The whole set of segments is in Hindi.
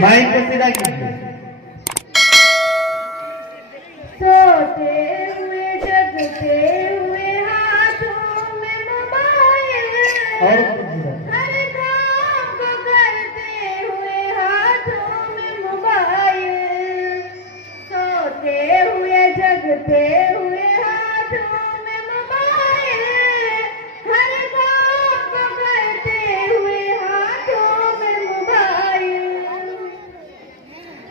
माइक को सीधा कीजिए। सोते हुए जगते हुए हाथों में मोबाइल, और हर काम को करते हुए हाथों में मोबाइल। सोते हुए जगते हुए हाथों में मोबाइल, हर काम को करते हुए हाथों में मोबाइल।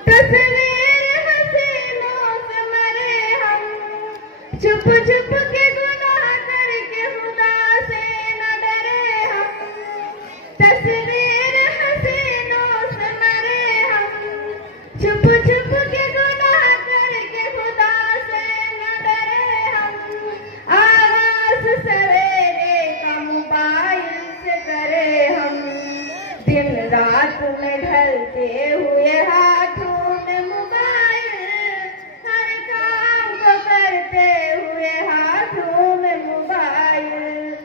तस्वीर हसीनों से मरे हम, चुप चुप के गुनाह करके खुदा से न डरे हम। तस्वीर हसीनों से मरे हम, चुप चुप के गुनाह करके खुदा से न डरे हम। आगाज सवेरे का मोबाइल से करे हम, दिन रात में ढलते हुए हाथों में मोबाइल, हर काम को करते हुए हाथों में मोबाइल।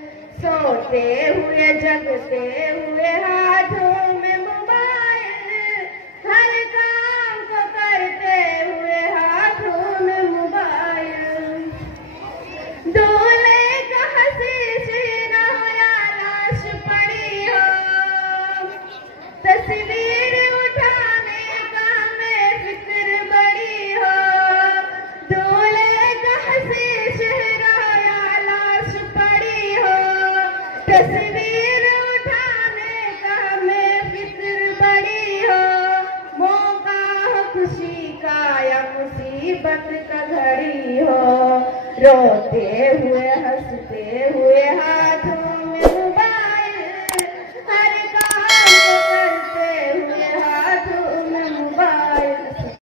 सोते हुए जगते हुए हाथों में मोबाइल, हर काम को करते हुए हाथों में मोबाइल। दूल्हे का हंसी चेहरा हो या लाश पड़ी हो, तस्वीर उठाने का हमें फिक्र बड़ी हो। दूल्हे का हंसी चेहरा हो या लाश पड़ी हो, तस्वीर उठाने का हमें फिक्र बड़ी हो। मौका हो खुशी का या मुसीबत का घड़ी हो, रोते हुए